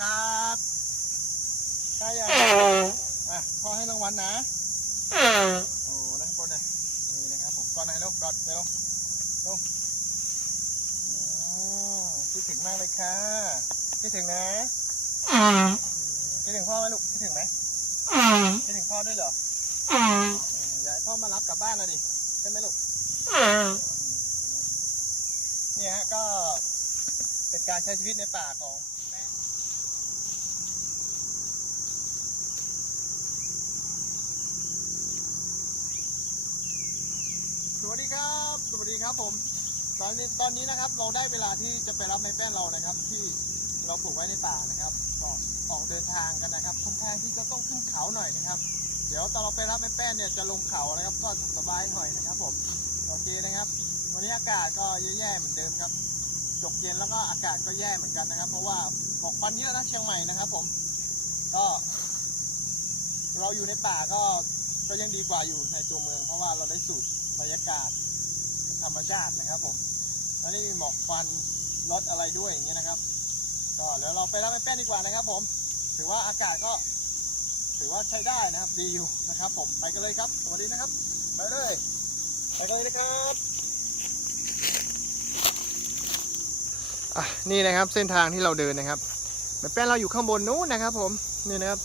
ครับใช่ยังอะพ่อให้รางวัลนะโอ้นะบนนะนี่นะครับผมก่อนไหนลูกกอดไปลงลงอืมคิดถึงมากเลยค่ะคิดถึงนะคิดถึงพ่อไหมลูกคิดถึงไหมคิดถึงพ่อด้วยเหรออยากให้พ่อมารับกลับบ้านนะดิใช่ไหมลูกเนี่ยฮะก็เป็นการใช้ชีวิตในป่าของแม่ ส วัสดีครับ สวัสดีครับผม ตอนนี้ตอนนี้นะครับเราได้เวลาที่จะไปรับในแป้นเรานะครับ ที่เราปลูกไว้ในป่านะครับก็ออกเดินทางกันนะครับค่อนข้างที่จะต้องขึ้นเขาหน่อยนะครับ เดี๋ยวตอนเราไปรับในแป้นเนี่ยจะลงเขานะครับ ก็สบายหน่อยนะครับ ผมโอเคนะครับ วันนี้อากาศก็แย่ๆเหมือนเดิมครับตกเย็นแล้วก็อากาศก็แย่เหมือนกันนะครับ เพราะว่าหมอกควันเยอะนะเชียงใหม่นะครับ ผม ก็ เราอยู่ในป่าก็ก็ยังดีกว่าอยู่ในตัวเมือง เพราะว่าเราได้สูด บรรยากาศธรรมชาตินะครับผมแล้วนี่มีหมอกควันรถอะไรด้วยอย่างเงี้ยนะครับ ก็เดี๋ยวเราไปรับแม่แป้นดีกว่านะครับ ผม ถือว่าอากาศก็ถือว่าใช้ได้นะครับ ดีอยู่นะครับ ผมไปกันเลยครับ สวัสดีนะครับ ไปเลยไปกันเลยนะครับอะนี่นะครับเส้นทางที่เราเดินนะครับแม่แป้นเราอยู่ข้างบนนู้นนะครับ ผมนี่นะครับ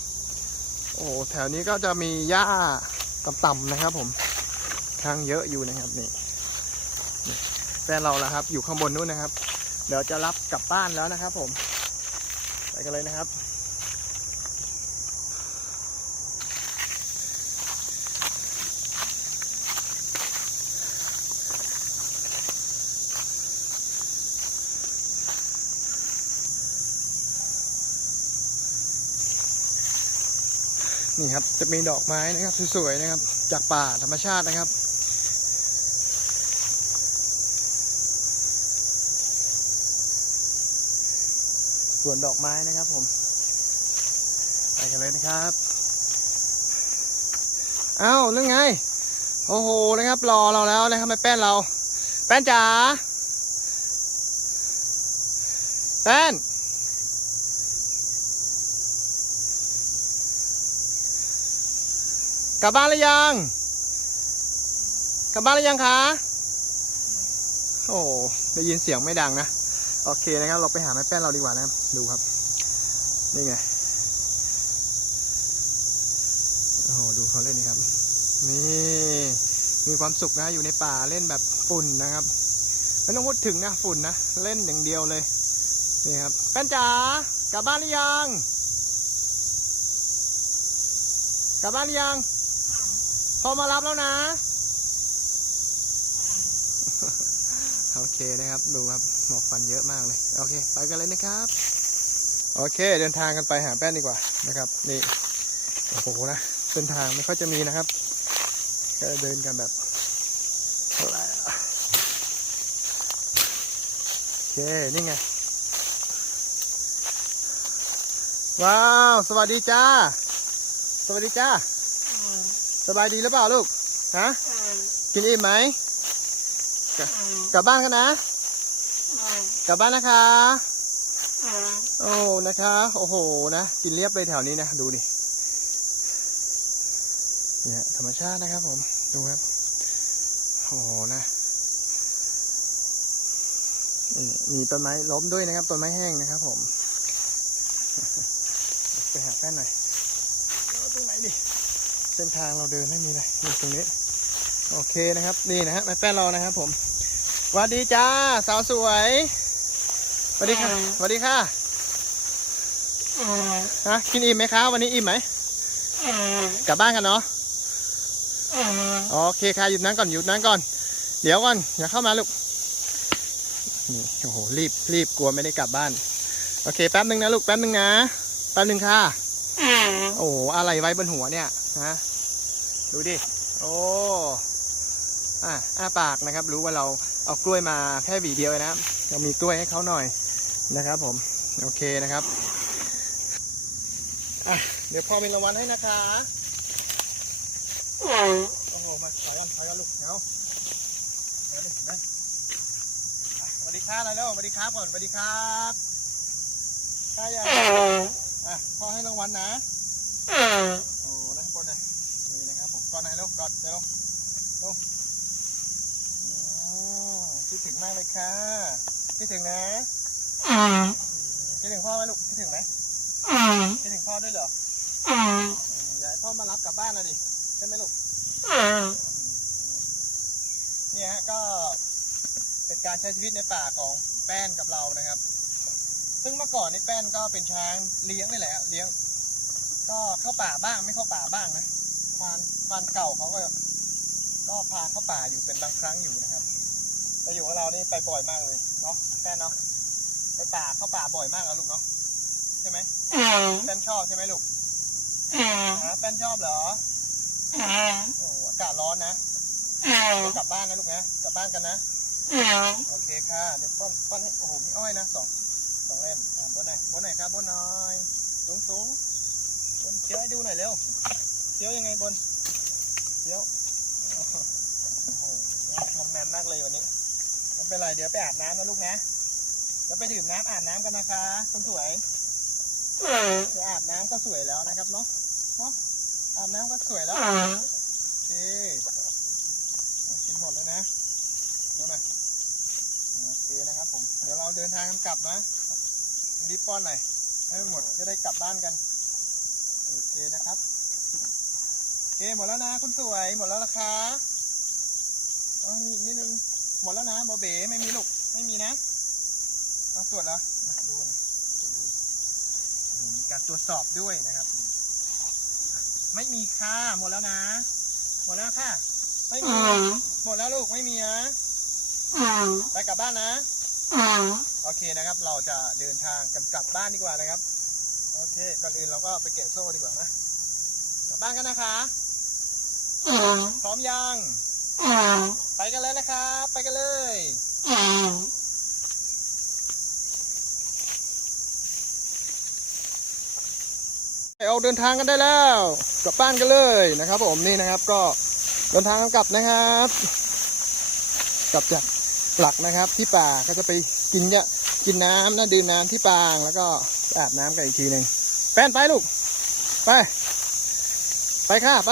โอ้แถวนี้ก็จะมีหญ้าต่ำๆนะครับ ผม ข้างเยอะอยู่นะครับนี่นี่แฟนเราละครับ อยู่ข้างบนนู้นนะครับ เดี๋ยวจะรับกลับบ้านแล้วนะครับ ผม ไปกันเลยนะครับ นี่ครับจะมีดอกไม้นะครับสวยๆนะครับ จากป่าธรรมชาตินะครับ วนดอกไม้นะครับผมไปกันเลยนะครับเอ้าเรื่องไง โอ้โหนะครับรอเราแล้วนะครับแม่แป้นเรา แป้นจ๋าแป้นกลับบ้านหรือยัง กลับบ้านหรือยังคะ โอ้ได้ยินเสียงไม่ดังนะ โอเคนะครับ เราไปหาแม่แป้นเราดีกว่านะครับ ดูครับ นี่ไง โอ้โห ดูเขาเล่นนี่ครับ นี่ มีความสุขนะ อยู่ในป่าเล่นแบบฝุ่นนะครับ ไม่ต้องพูดถึงนะฝุ่นนะ เล่นอย่างเดียวเลย นี่ครับ แป้นจ๋ากลับบ้านหรือยัง กลับบ้านหรือยัง พอมารับแล้วนะ โอเคนะครับ ดูครับ หมอกควันเยอะมากเลย โอเค ไปกันเลยนะครับ โอเค เดินทางกันไปหาแป้นดีกว่านะครับ นี่ โอ้โหนะเส้นทางไม่ค่อยจะมีนะครับ ก็เดินกันแบบอะไรอะโอเค นี่ไง ว้าว สวัสดีจ้า สวัสดีจ้า สบายดีหรือเปล่าลูก ฮะ กินอิ่มไหม กลับกลับบ้านกันนะ กลับบ้านนะคะโอ้นะคะ โอ้โหนะกินเรียบเลยแถวนี้นะดูดิเนี่ยธรรมชาตินะครับ ผมดูครับโอ้โหนะนี่มีต้นไม้ล้มด้วยนะครับต้นไม้แห้งนะครับ ผม ไปหาแป้นหน่อยแล้วตรงไหนดิเส้นทางเราเดินไม่มีเลยนี่ตรงนี้ โอเคนะครับ นี่นะฮะแม่แป้นเรานะครับ ผม สวัสดีจ้า สาวสวยสวัสดีค่ะสวัสดีค่ะฮะกินอิ่มไหมคะวันนี้อิ่มไหมกลับบ้านกันเนาะโอเคค่ะหยุดนั้นก่อนหยุดนั้นก่อน เดี๋ยวก่อนอย่าเข้ามาลูกนี่โอ้โหรีบรีบกลัวไม่ได้กลับบ้าน โอเคแป๊บนึงนะลูกแป๊บนึงนะแป๊บนึงค่ะโอ้โหอะไรไว้บนหัวเนี่ยฮะดูดิโอ้อะอ้าปากนะครับ รู้ว่าเรา เอากล้วยมาแค่หวีเดียวเองนะครับเรามีกล้วยให้เขาหน่อยนะครับผมโอเคนะครับอะเดี๋ยวพ่อมีรางวัลให้นะคะโอ้โหมาถอยก่อนถอยก่อนลูกเนาเดี๋ยวดิเดี๋ยวอะสวัสดีครับอะไรแล้วสวัสดีครับก่อนสวัสดีครับข้ายังอะพ่อให้รางวัลนะโอ้นะบนหน่อยนี่นะครับผมก่อนไหนลูกก่อนเดี๋ยวลงลงอืม คิดถึงมากเลยค่ะคิดถึงนะอืมคิดถึงพ่อไหมลูกคิดถึงไหมคิดถึงพ่อด้วยเหรออืมอยากให้พ่อมารับกลับบ้านนะดิใช่ไหมลูกเนี่ยฮะก็เป็นการใช้ชีวิตในป่าของแป้นกับเรานะครับ ซึ่งเมื่อก่อนนี่แป้นก็เป็นช้างเลี้ยงนี่แหละเลี้ยง ก็เข้าป่าบ้างไม่เข้าป่าบ้างนะพรานพรานเก่าเขาก็ก็พาเข้าป่าอยู่เป็นบางครั้งอยู่นะ ครับแต่อยู่กับเรานี่ไปบ่อยมากเลยเนาะแป้นเนาะไปป่าเข้าป่าบ่อยมากแล้วลูกเนาะใช่ไหมแป้นชอบใช่ไหมลูกฮะแป้นชอบเหรอโอ้อากาศร้อนนะเดี๋ยวกลับบ้านนะลูกนะกลับบ้านกันนะโอเคค่ะเดี๋ยวป้อนป้อนให้โอ้โหมีอ้อยนะสองสองเล่มอ่าบนไหนอยบนไหนอยครับบนหน่อยสูงสูงบนเคี้ยวให้ดูหน่อยเร็วเคี้ยวยังไงบนเคี้ยวโอ้โหมอมแมมมากเลยวันนี้ ไม่เป็นไรเดี๋ยวไปอาบน้ำนะลูกนะ แล้วไปดื่มน้ำอาบน้ำกันนะคะคนสวยเดี๋ยวอาบน้ำก็สวยแล้วนะครับเนาะเนาะอาบน้ำก็สวยแล้วโอเคกินหมดเลยนะดูหน่อยโอเคนะครับผมเดี๋ยวเราเดินทางกันกลับนะรีบป้อนหน่อยให้หมดจะได้กลับบ้านกันโอเคนะครับโอเคหมดแล้วนะคุณสวยหมดแล้วนะคะอ๋อมีอีกนิดนึง มดแล้วนะบเบ๋ไม่มีลูก ไม่มีนะเอาตรวจแล้วมาดูหนะตรวจดูมีการตรวจสอบด้วยนะครับ ไม่มีค่ะหมดแล้วนะ หมดแล้วค่ะ ไม่มีหมดแล้วลูกไม่มีนะไปกลับบ้านนะโอเคนะครับ เราจะเดินทางกันกลับบ้านดีกว่านะครับ โอเค ก่อนอื่นเราก็ไปเกะโซ่ดีกว่านะ กลับบ้านกันนะคะพร้อมยัง ไปกันเลยนะครับ ไปกันเลยเอาเดินทางกันได้แล้วกลับบ้านกันเลยนะครับ ผมนี่นะครับก็เดินทางกลับนะครับกลับจากหลักนะครับ ที่ป่าก็จะไปกินเนี่ยกินน้ำนะดื่มน้ำที่ปางแล้วก็อาบน้ำกันอีกทีหนึ่งแป้นไปลูกไป ไปค่ะไป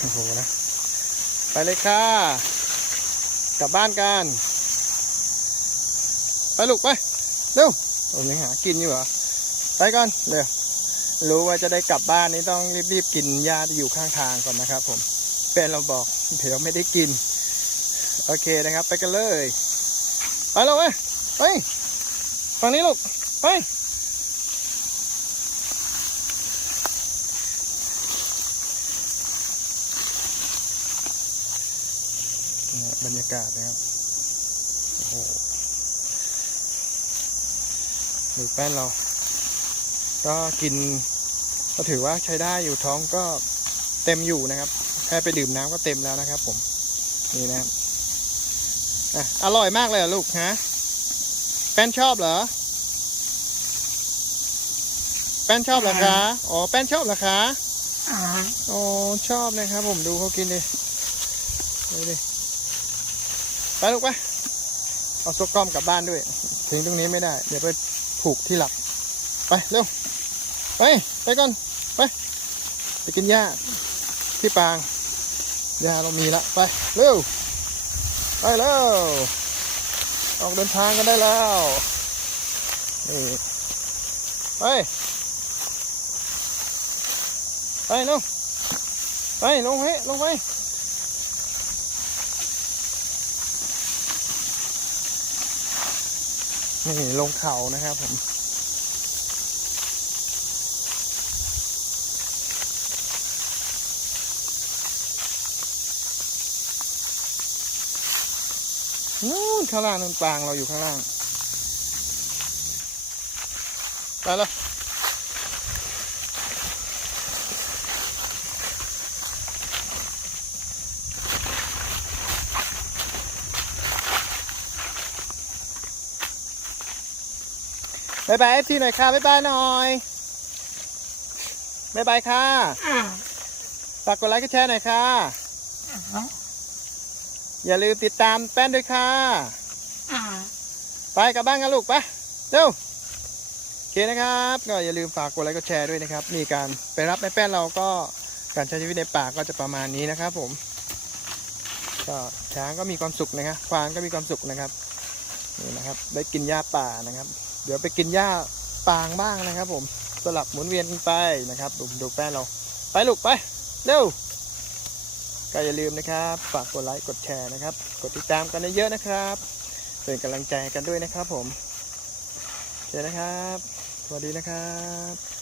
โอ้โหนะ ไปเลยค่ะ กลับบ้านกัน ไปลูกไป เร็วโอ้ยังหากินอยู่เหรอ ไปก่อนเร็วรู้ว่าจะได้กลับบ้านนี่ต้องรีบๆกินหญ้าที่อยู่ข้างทางก่อนนะครับ ผมแฟนเราบอกเดี๋ยวไม่ได้กิน โอเคนะครับ ไปกันเลย ไปเลยเว้ยไปฝั่งนี้ลูกไป เนี่ย บรรยากาศนะครับ โอ้โหหมูแป้นเรา ก็กิน ก็ถือว่าใช้ได้อยู่ท้องก็เต็มอยู่นะครับ แค่ไปดื่มน้ำก็เต็มแล้วนะครับ ผม นี่นะครับอะอร่อยมากเลยเหรอลูกฮะ แป้นชอบเหรอ แป้นชอบเหรอคะ อ๋อ แป้นชอบเหรอคะอ๋อชอบนะครับผมดูเขากินดิดูดิ ไปลูกไปเอาซกกล้อมกลับบ้านด้วยทิ้งตรงนี้ไม่ได้ เดี๋ยวไปผูกที่หลัก ไปเร็ว ไป ไปก่อน ไป ไปกินหญ้าที่ปางหญ้าเรามีละ ไป เร็ว ไปเร็วออกเดินทางกันได้แล้วนี่ไป ไปลงไปลงไปลงไป นี่ลงเขานะครับผมนู่นข้างล่างนั่นปางเราอยู่ข้างล่าง ไปแล้ว บายบายเอฟซีหน่อยค่ะบายบายหน่อยบายบายค่ะฝากกดไลค์กดแชร์หน่อยค่ะ อย่าลืมติดตามแป้นด้วยค่ะ ไปกลับบ้านกันลูกไปเร็วโอเคนะครับ ก็อย่าลืมฝากกดไลค์กดแชร์ด้วยนะครับ นี่การไปรับแม่แป้นเราก็การใช้ชีวิตในป่าก็จะประมาณนี้นะครับ ผมก็ช้างก็มีความสุขนะครับควานก็มีความสุขนะครับนี่นะครับ ได้กินหญ้าป่านะครับ เดี๋ยวไปกินหญ้าปางบ้างนะครับ ผมสลับหมุนเวียนไปนะครับดูดูแป้นเรา ไปลูกไปเร็วก็อย่าลืมนะครับฝากกดไลค์กดแชร์นะครับ กดติดตามกันเยอะๆนะครับเป็นกำลังใจกันด้วยนะครับผมโอเคนะครับ สวัสดีนะครับ